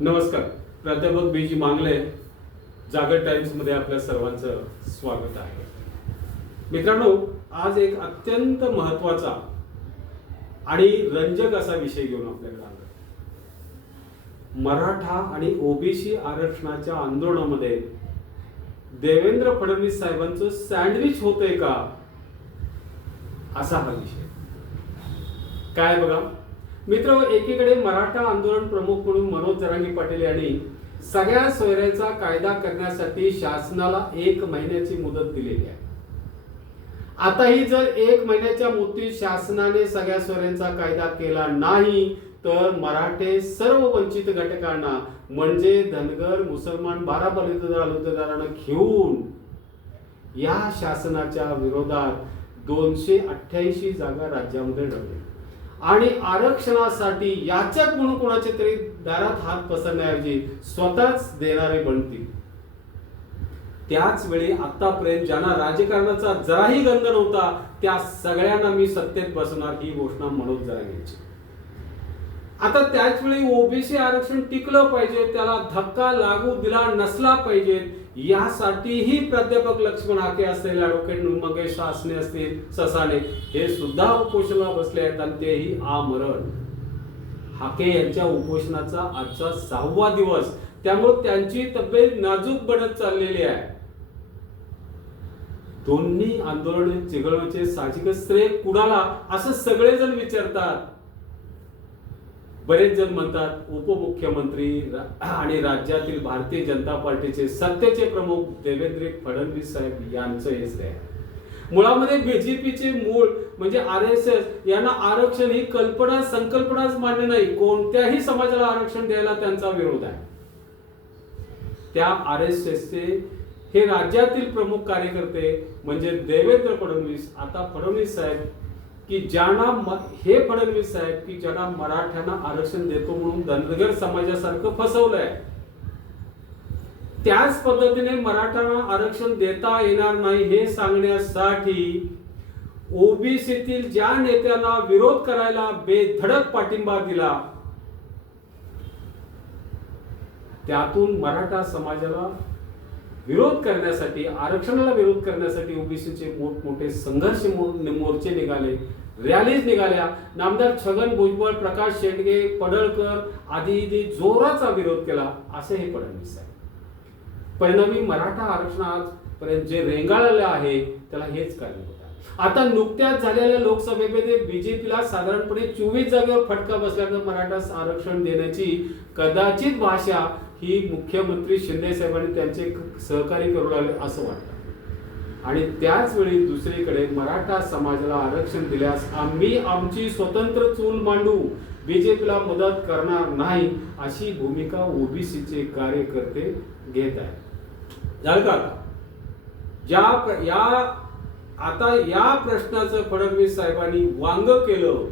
नमस्कार. प्राध्यापक बी जी मांगले जागर टाइम्समध्ये आपल्या सर्वांचं स्वागत आहे. मित्रांनो आज एक अत्यंत महत्त्वाचा आणि रंजक असा विषय घेऊन आपल्याकडे आला मराठा आणि ओबीसी आरक्षणाच्या आंदोलनामध्ये देवेंद्र फडणवीस साहेबांचं सँडविच होतंय का? असा हा विषय. काय बघा? मित्र एकीकडे मराठा आंदोलन प्रमुख म्हणून मनोज जरांगी पाटील यांनी सगळ्या सोयऱ्यांचा कायदा करण्यासाठी शासनाला एक महिन्याची मुदत दिलेली आहे. आताही जर एक महिन्याच्या मुदतीत शासनाने सगळ्या सोयऱ्यांचा कायदा केला नाही तर मराठे सर्व वंचित घटकांना म्हणजे धनगर मुसलमान बारा बलुतेदारांना घेऊन या शासनाच्या विरोधात दोनशे अठ्ठ्याऐंशी जागा राज्यामध्ये लढले आणि आरक्षणासाठी याचक म्हणून कोणाचे तरी दारात हात पसरण्याऐवजी स्वतःच देणारे बनतील. त्याच वेळी आतापर्यंत ज्यांना राजकारणाचा जराही गंध नव्हता त्या सगळ्यांना मी सत्तेत बसणार ही घोषणा मनोज जरांगेची आता त्याच वेळी ओबीसी आरक्षण टिकलं पाहिजे त्याला धक्का लागू दिला नसला पाहिजे यासाठीही प्राध्यापक लक्ष्मण हाके असतील ॲडव्होकेट मंगेश सासने असतील ससाने हे सुद्धा उपोषणाला बसले आहेत आणि तेही आमरण. हाके यांच्या उपोषणाचा आजचा सहावा दिवस. त्यामुळे त्यांची तब्येत नाजूक बनत चाललेली आहे. दोन्ही आंदोलन चिघळण्याचे साहजिकच श्रेय कुणाला? असं सगळेजण विचारतात. बरेच जण म्हणतात उपमुख्यमंत्री आणि राज्यातील भारतीय जनता पार्टीचे सत्तेचे प्रमुख देवेंद्र फडणवीस साहेब यांचं हे श्रेय आहे. मुळामध्ये बीजेपीचे मूळ म्हणजे आर एस एस यांना आरक्षण ही कल्पना संकल्पनाच मान्य नाही कोणत्याही समाजाला आरक्षण द्यायला त्यांचा विरोध आहे त्या आर एस एसचे हे राज्यातील प्रमुख कार्यकर्ते म्हणजे देवेंद्र फडणवीस आता फडणवीस साहेब की ज्यांना हे फडणवीस साहेब की ज्यांना मराठ्यांना आरक्षण देतो म्हणून धनगर समाजासारखं फसवलंय त्याच पद्धतीने मराठ्यांना आरक्षण देता येणार नाही हे सांगण्यासाठी ओबीसीतील ज्या नेत्यांना विरोध करायला बेधडक पाठिंबा दिला त्यातून मराठा समाजाला विरोध करण्यासाठी आरक्षणाला विरोध करण्यासाठी ओबीसीचे मोठमोठे संघर्ष मोर्चे निघाले रॅलीज निघाल्या. नामदार छगन भुजबळ प्रकाश शेंडगे पडळकर आदी जोराचा विरोध केला असे हे फडणवीस आहे परिणामी मराठा आरक्षणापर्यंत जे रेंगाळलेलं आहे त्याला हेच कारण होतं. आता नुकत्याच झालेल्या लोकसभेमध्ये बीजेपीला साधारणपणे चोवीस जागेवर फटका बसल्यानं मराठा आरक्षण देण्याची कदाचित भाषा ही मुख्यमंत्री शिंदे साहेबांनी त्यांचे सहकारी करू लागले असं वाटतं. आणि त्याच वेळी दुसरीकडे मराठा समाजाला आरक्षण दिल्यास आम्ही आमची स्वतंत्र चूल मांडू बीजेपीला मदत करणार नाही अशी भूमिका ओबीसीचे कार्यकर्ते घेत आहेत. झालं का ज्या या आता या प्रश्नाचं फडणवीस साहेबांनी वांग केलं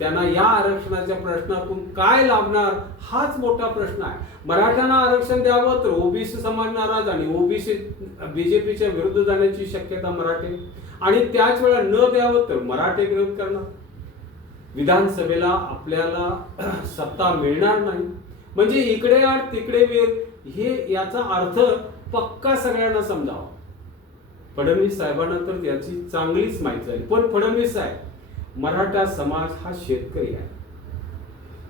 त्यांना या आरक्षणाच्या प्रश्नातून काय लाभणार हाच मोठा प्रश्न आहे. मराठ्यांना आरक्षण द्यावं तर ओबीसी समाज नाराज आणि ओबीसी बीजेपीच्या विरुद्ध जाण्याची शक्यता मराठे. आणि त्याच वेळा न द्यावं तर मराठे विरोध करणार. विधानसभेला आपल्याला सत्ता मिळणार नाही. म्हणजे इकडे आड तिकडे वीर हे याचा अर्थ पक्का सगळ्यांना समजावा. फडणवीस साहेबांना तर याची चांगलीच माहिती झाली पण फडणवीस साहेब मराठा समाज हा शेतकरी आहे.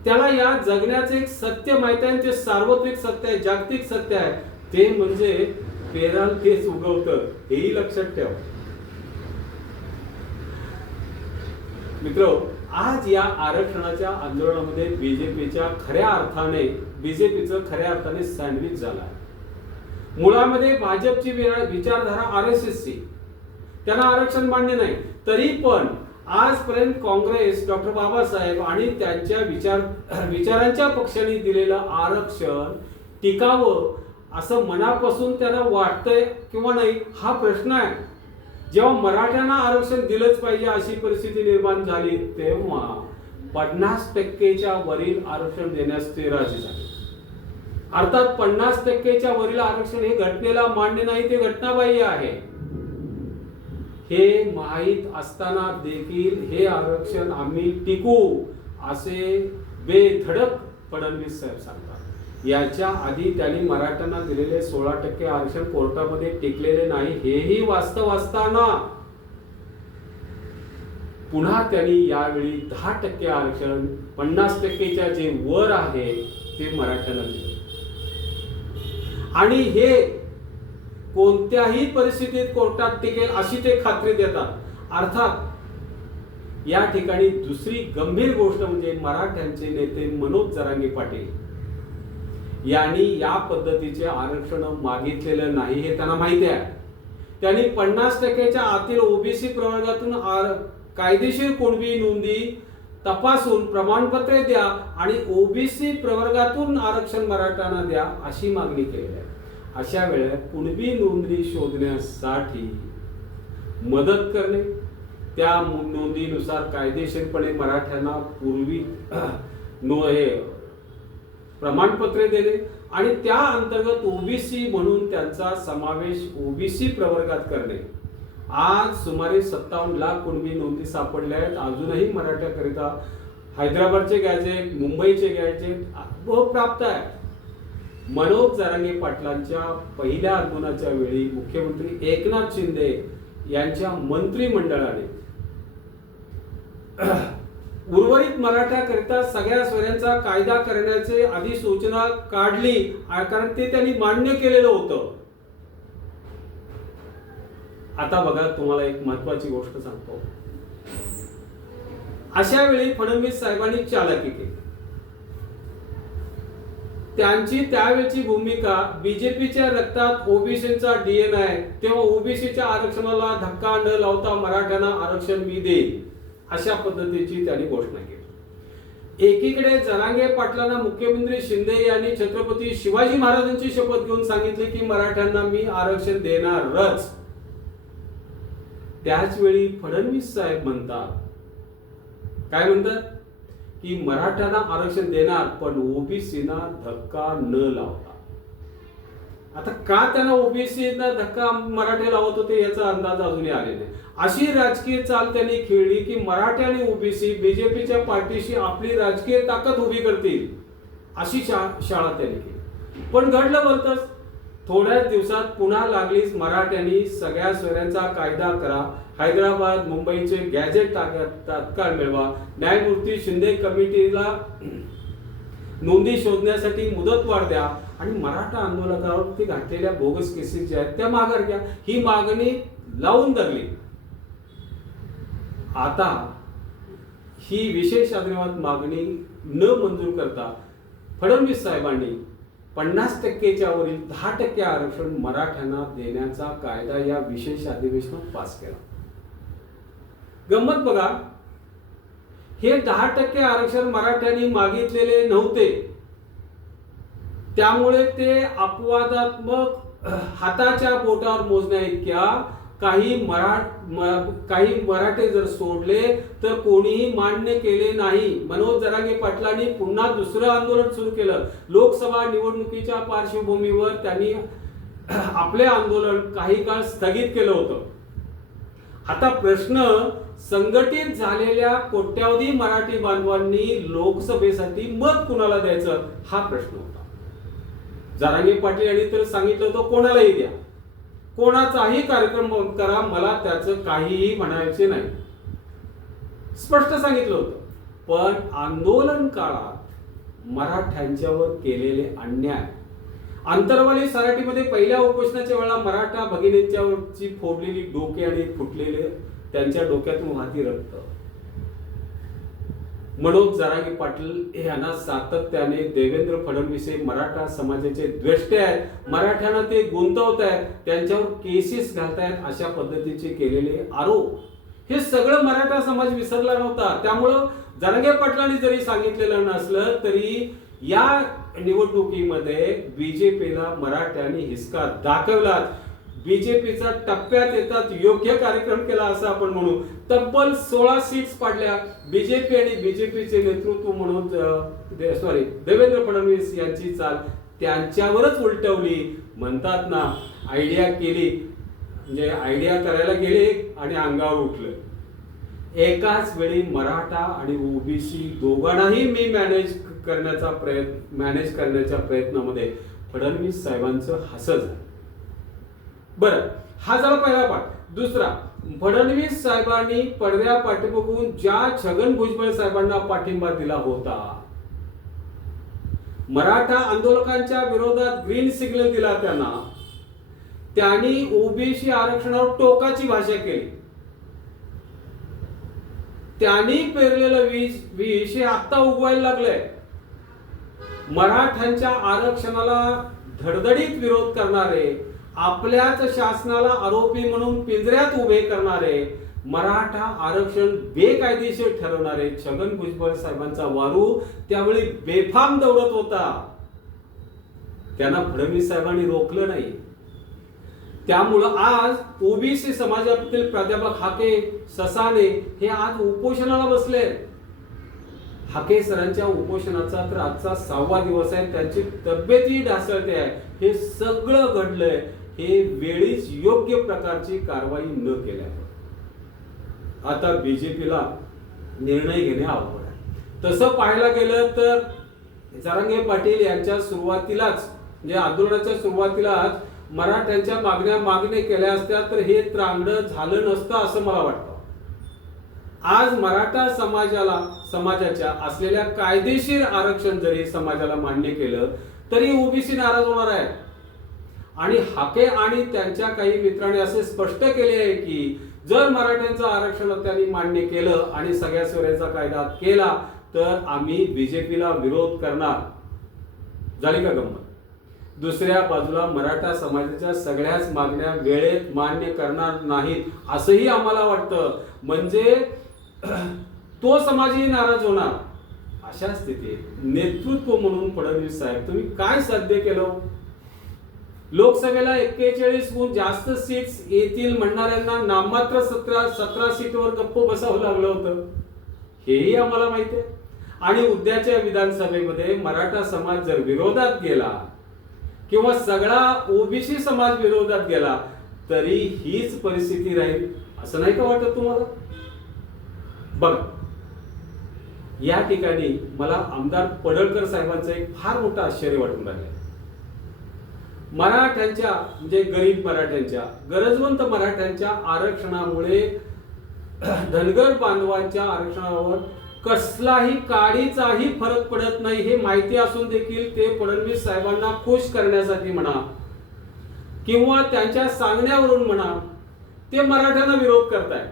त्याला या जगण्याचे एक सत्य माहीत आहे ते सार्वत्रिक सत्य आहे जागतिक सत्य आहे. ते म्हणजे पेराल तेच उगवतं हेही लक्षात ठेवा. मित्र आज या आरक्षणाच्या आंदोलनामध्ये बीजेपीच्या खऱ्या अर्थाने बीजेपीचं खऱ्या अर्थाने सँडविच झाला आहे. मुळामध्ये भाजपची विचारधारा आर एस एस सी त्यांना आरक्षण मान्य नाही. तरी पण आजपर्यंत काँग्रेस डॉक्टर बाबासाहेब आणि त्यांच्या विचार विचारांच्या पक्षाने दिलेलं आरक्षण टिकावं असं मनापासून त्यांना वाटतंय किंवा नाही हा प्रश्न आहे. जेव्हा मराठ्यांना आरक्षण दिलंच पाहिजे अशी परिस्थिती निर्माण झाली तेव्हा पन्नास टक्केच्या वरील आरक्षण देण्यास ते राजी झाले. अर्थात पन्नास टक्केच्या वरील आरक्षण हे घटनेला मान्य नाही ते घटनाबाह्य आहे. हे माहीत असताना देखील हे आरक्षण आम्ही टिकू असे बेधडक फडणवीस साहेब सांगतात. याच्या आधी त्यांनी मराठ्यांना दिलेले सोळा टक्के आरक्षण कोर्टामध्ये टिकलेले नाही हेही वास्तव असताना पुन्हा त्यांनी यावेळी दहा टक्के आरक्षण पन्नास टक्केच्या जे वर आहे ते मराठ्यांना दिले. आणि हे कोणत्याही परिस्थितीत कोर्टात टिकेल अशी ते खात्री देतात. अर्थात या ठिकाणी दुसरी गंभीर गोष्ट म्हणजे मराठ्यांचे नेते मनोज जरांगे पाटील. यांनी या पद्धतीचे आरक्षण मागितलेलं नाही हे त्यांना माहिती आहे. त्यांनी पन्नास टक्क्याच्या आतील ओबीसी प्रवर्गातून आर- कायदेशीर कुणबी नोंदी तपासून प्रमाणपत्रे द्या आणि ओबीसी प्रवर्गातून आरक्षण मराठ्यांना द्या अशी मागणी केली आहे. अशा वेळेत कुणबी नोंदणी शोधण्यासाठी मदत करणे त्या नोंदीनुसार कायदेशीरपणे मराठ्यांना पूर्वी नो हे प्रमाणपत्रे देणे आणि त्या अंतर्गत ओबीसी म्हणून त्यांचा समावेश ओबीसी प्रवर्गात करणे. आज सुमारे सत्तावन्न लाख कुणबी नोंदी सापडल्या आहेत. अजूनही मराठ्याकरिता हैदराबादचे गॅजेट मुंबईचे गॅजेट प्राप्त आहे मनोज जरांगे पाटलांच्या पहिल्या आंदोलनाच्या वेळी मुख्यमंत्री एकनाथ शिंदे यांच्या मंत्रिमंडळाने उर्वरित मराठ्याकरिता सगळ्या स्वऱ्यांचा कायदा करण्याचे अधिसूचना काढली कारण ते त्यांनी मान्य केलेलं होतं. आता बघा तुम्हाला एक महत्वाची गोष्ट सांगतो. अशा वेळी फडणवीस साहेबांनी चालाकी केली. त्यांची त्यावेळची भूमिका बीजेपीच्या रक्तात ओबीसीचा डीएन आहे तेव्हा ओबीसीच्या आरक्षणाला धक्का न लावता मराठ्यांना आरक्षण मी देईन अशा पद्धतीची त्यांनी घोषणा केली. एकीकडे जरांगे पाटलांना मुख्यमंत्री शिंदे यांनी छत्रपती शिवाजी महाराजांची शपथ घेऊन सांगितले की मराठ्यांना मी आरक्षण देणारच. त्याच वेळी फडणवीस साहेब म्हणतात काय म्हणतात? की मराठ्यांना आरक्षण देणार पण ओबीसीना धक्का न लावता. आता का त्यांना ओबीसीना धक्का मराठे लावत होते याचा अंदाज अजूनही आले नाही. अशी राजकीय चाल त्यांनी खेळली की मराठे आणि ओबीसी बीजेपीच्या पार्टीशी आपली राजकीय ताकद उभी करतील अशी शा- शाळा त्यांनी केली. पण घडलं बोलतच थोड्याच दिवसात पुन्हा लागलीच मराठ्यांनी सगळ्या स्वरांचा कायदा करा. हैदराबाद मुंबईचे गॅजेट तात्काळ मिळवा. न्यायमूर्ती शिंदे कमिटीला नोंदी शोधण्यासाठी मुदतवाढ द्या. आणि मराठा आंदोलकावरती घातलेल्या बोगस केसेस ज्या आहेत त्या माघार घ्या. ही मागणी लावून धरली. आता ही विशेष अधिनियमात मागणी न मंजूर करता फडणवीस साहेबांनी पन्नास टक्केच्या वरील दहा टक्के आरक्षण मराठ्यांना देण्याचा कायदा या विशेष अधिवेशनात पास केला. गंमत बघा. हे दहा टक्के आरक्षण मराठ्यांनी मागितलेले नव्हते. त्यामुळे ते अपवादात्मक हाताच्या बोटावर मोजण्या इतक्या काही मराठ काही मराठे जर सोडले तर कोणीही मान्य केले नाही. मनोज जरांगे पाटलांनी पुन्हा दुसरं आंदोलन सुरू केलं. लोकसभा निवडणुकीच्या पार्श्वभूमीवर त्यांनी आपले आंदोलन काही काळ स्थगित केलं होतं. आता प्रश्न संघटित झालेल्या कोट्यावधी मराठी बांधवांनी लोकसभेसाठी मत कुणाला द्यायचं? हा प्रश्न होता. जरांगे पाटील यांनी तर सांगितलं होतं कोणालाही द्या. कोणाचाही कार्यक्रम करा मला त्याचं काहीही म्हणायचे नाही. स्पष्ट सांगितलं होतं. पण आंदोलन काळात मराठ्यांच्यावर केलेले अन्याय. अंतरवाली सराटीमध्ये पहिल्या उपोषणाच्या वेळा मराठा भगिनींच्यावरची फोडलेली डोके आणि फुटलेले त्यांच्या डोक्यातून वाहती रक्त. मनोज जरांगे पाटील यांना सातत्याने देवेंद्र फडणवीस हे मराठा समाजाचे द्वेष्टे आहेत. मराठ्यांना ते गुंतवत आहेत. त्यांच्यावर केसेस घालतायत अशा पद्धतीचे केलेले आरोप. हे सगळं मराठा समाज विसरला नव्हता. त्यामुळं जरांगे पाटलांनी जरी सांगितलेलं नसलं तरी या निवडणुकीमध्ये बीजेपीला मराठ्यांनी हिसका दाखवला बीजेपीचा टप्प्यात येतात योग्य कार्यक्रम केला असं आपण म्हणू. तब्बल सोळा सीट्स पाडल्या बीजेपी आणि बीजेपीचे नेतृत्व म्हणून सॉरी देवेंद्र फडणवीस यांची चाल त्यांच्यावरच उलटवली. म्हणतात ना आयडिया केली म्हणजे आयडिया करायला गेले आणि अंगावर उठलं. एकाच वेळी मराठा आणि ओबीसी दोघांनाही मी मॅनेज करण्याचा प्रयत्न मॅनेज करण्याच्या प्रयत्नामध्ये फडणवीस साहेबांचं हसं झालं. बरं हा झाला पहिला पाठ. दुसरा फडणवीस साहेबांनी पडद्या पाठीमागून ज्या छगन भुजबळ साहेबांना पाठिंबा दिला होता मराठा आंदोलकांच्या विरोधात ग्रीन सिग्नल दिला त्यांना त्यांनी ओबीसी आरक्षणावर टोकाची भाषा केली. त्यांनी पेरलेलं वीज विष हे आता उगवायला लागलंय. मराठ्यांच्या आरक्षणाला धडधडीत विरोध करणारे आपल्याच शासनाला आरोपी म्हणून पिंजऱ्यात उभे करणारे मराठा आरक्षण बेकायदेशीर ठरवणारे छगन भुजबळ साहेबांचा वारू त्यावेळी बेफाम दौडत होता. त्यांना फडणवीस साहेबांनी रोखलं नाही. त्यामुळं आज ओबीसी समाजातील प्राध्यापक हाके ससाने हे आज उपोषणाला बसले. हाके सरांच्या उपोषणाचा तर आजचा सहावा दिवस आहे. त्यांची तब्येतही ढासळते आहे. हे सगळं घडलंय. हे वेळीच योग्य प्रकारची कारवाई न केल्यामुळे. आता बीजेपीला निर्णय घेणे अवघड आहे. तसं पाहायला गेलं तर जरांगे पाटील यांच्या सुरुवातीलाच म्हणजे आंदोलनाच्या सुरुवातीलाच मराठ्यांच्या मागण्या मागणी केल्या असत्या तर हे त्रांगडं झालं नसतं असं मला वाटतं. आज मराठा समाजाला समाजाच्या असलेल्या कायदेशीर आरक्षण जरी समाजाला मान्य केलं तरी ओबीसी नाराज होणार आहे आणि हाके आणि त्यांच्या काही मित्रांनी असे स्पष्ट केले आहे की जर मराठ्यांचं आरक्षण त्यांनी मान्य केलं आणि सगळ्या सोयऱ्याचा कायदा केला तर आम्ही बीजेपीला विरोध करणार. झाली का गंमत? दुसऱ्या बाजूला मराठा समाजाच्या सगळ्याच मागण्या वेळेत मान्य करणार नाहीत असंही आम्हाला वाटतं. म्हणजे तो समाजही नाराज होणार. अशा स्थितीत नेतृत्व म्हणून फडणवीस साहेब तुम्ही काय साध्य केलं? लोकसभेला एक्केचाळीसहून जास्त सीट्स येतील म्हणणाऱ्यांना नाममात्र सतरा सतरा सीटवर गप्प बसावं लागलं होतं. हेही आम्हाला माहिती आहे. आणि उद्याच्या विधानसभेमध्ये मराठा समाज जर विरोधात गेला किंवा सगळा ओबीसी समाज विरोधात गेला तरी हीच परिस्थिती राहील. असं नाही का वाटत तुम्हाला? बघा या ठिकाणी मला आमदार पडळकर साहेबांचं एक फार मोठं आश्चर्य वाटून राहिलं मराठ्यांच्या म्हणजे गरीब मराठ्यांच्या गरजवंत मराठ्यांच्या आरक्षणामुळे धनगर बांधवांच्या आरक्षणावर कसलाही काडीचाही फरक पडत नाही हे माहिती असून देखील ते फडणवीस साहेबांना खुश करण्यासाठी म्हणा किंवा त्यांच्या सांगण्यावरून म्हणा ते मराठ्यांना विरोध करताय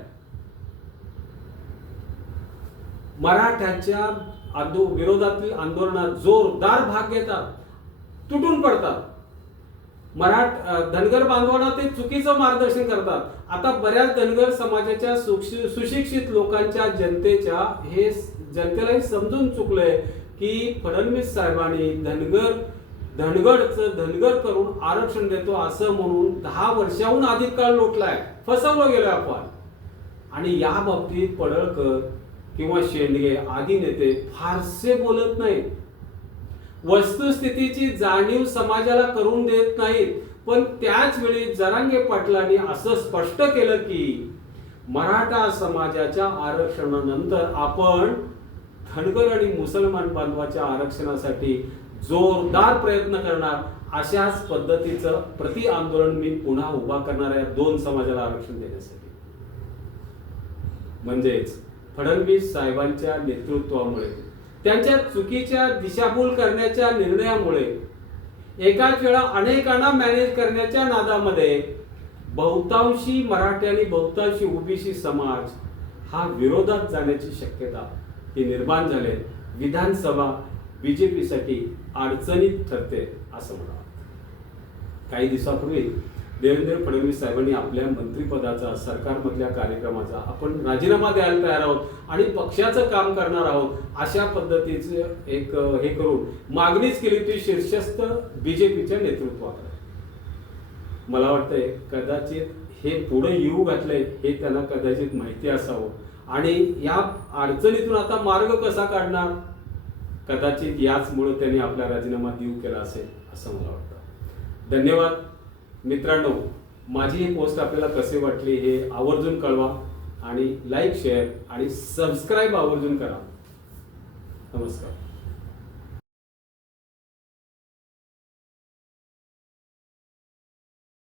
मराठ्यांच्या विरोधातील आंदोलनात जोरदार भाग घेतात तुटून पडतात. मराठ धनगर बांधवांना ते चुकीचं मार्गदर्शन करतात. आता बऱ्याच धनगर समाजाच्या सुशिक्षित लोकांच्या जनतेच्या हे जनतेलाही समजून चुकलंय की फडणवीस साहेबांनी धनगर धनगडचं धनगर करून आरक्षण देतो असं म्हणून दहा वर्षाहून अधिक काळ लोटलाय. फसवलं गेलोय आपण. आणि या बाबतीत पडळकर किंवा शेंडगे आदी नेते फारसे बोलत नाहीत. वस्तुस्थितीची जाणीव समाजाला करून देत नाहीत. पण त्याच वेळी जरांगे पाटलांनी असं स्पष्ट केलं की मराठा समाजाच्या आरक्षणानंतर आपण धनगर आणि मुसलमान बांधवाच्या आरक्षणासाठी जोरदार प्रयत्न करणार. अशाच पद्धतीचं प्रति आंदोलन मी पुन्हा उभा करणार आहे दोन समाजाला आरक्षण देण्यासाठी. म्हणजेच फडणवीस साहेबांच्या नेतृत्वामुळे. त्यांच्या चुकीच्या दिशाभूल करण्याच्या निर्णयामुळे एकाच वेळा अनेकांना मॅनेज करण्याच्या नादामध्ये बहुतांशी मराठी आणि बहुतांशी ओबीसी समाज हा विरोधात जाण्याची शक्यता ही निर्माण झाले विधानसभा बीजेपीसाठी अडचणीत ठरते असं म्हणा काही दिवसापूर्वी देवेंद्र फडणवीस साहेबांनी आपल्या मंत्रिपदाचा सरकारमधल्या कार्यक्रमाचा आपण राजीनामा द्यायला तयार आहोत आणि पक्षाचं काम करणार आहोत अशा पद्धतीचं एक हे करून मागणीच केली होती शीर्षस्थ बीजेपीच्या नेतृत्वाकडे मला वाटतंय कदाचित हे पुढे येऊ घातलंय हे त्यांना कदाचित माहिती असावं. आणि या अडचणीतून आता मार्ग कसा काढणार? कदाचित याचमुळे त्यांनी आपला राजीनामा देऊ केला असेल असं मला वाटतं. धन्यवाद. मित्रांनो माझी ही पोस्ट आपल्याला कसे वाटली हे आवर्जून कळवा आणि लाईक शेअर आणि सबस्क्राईब आवर्जून करा. नमस्कार.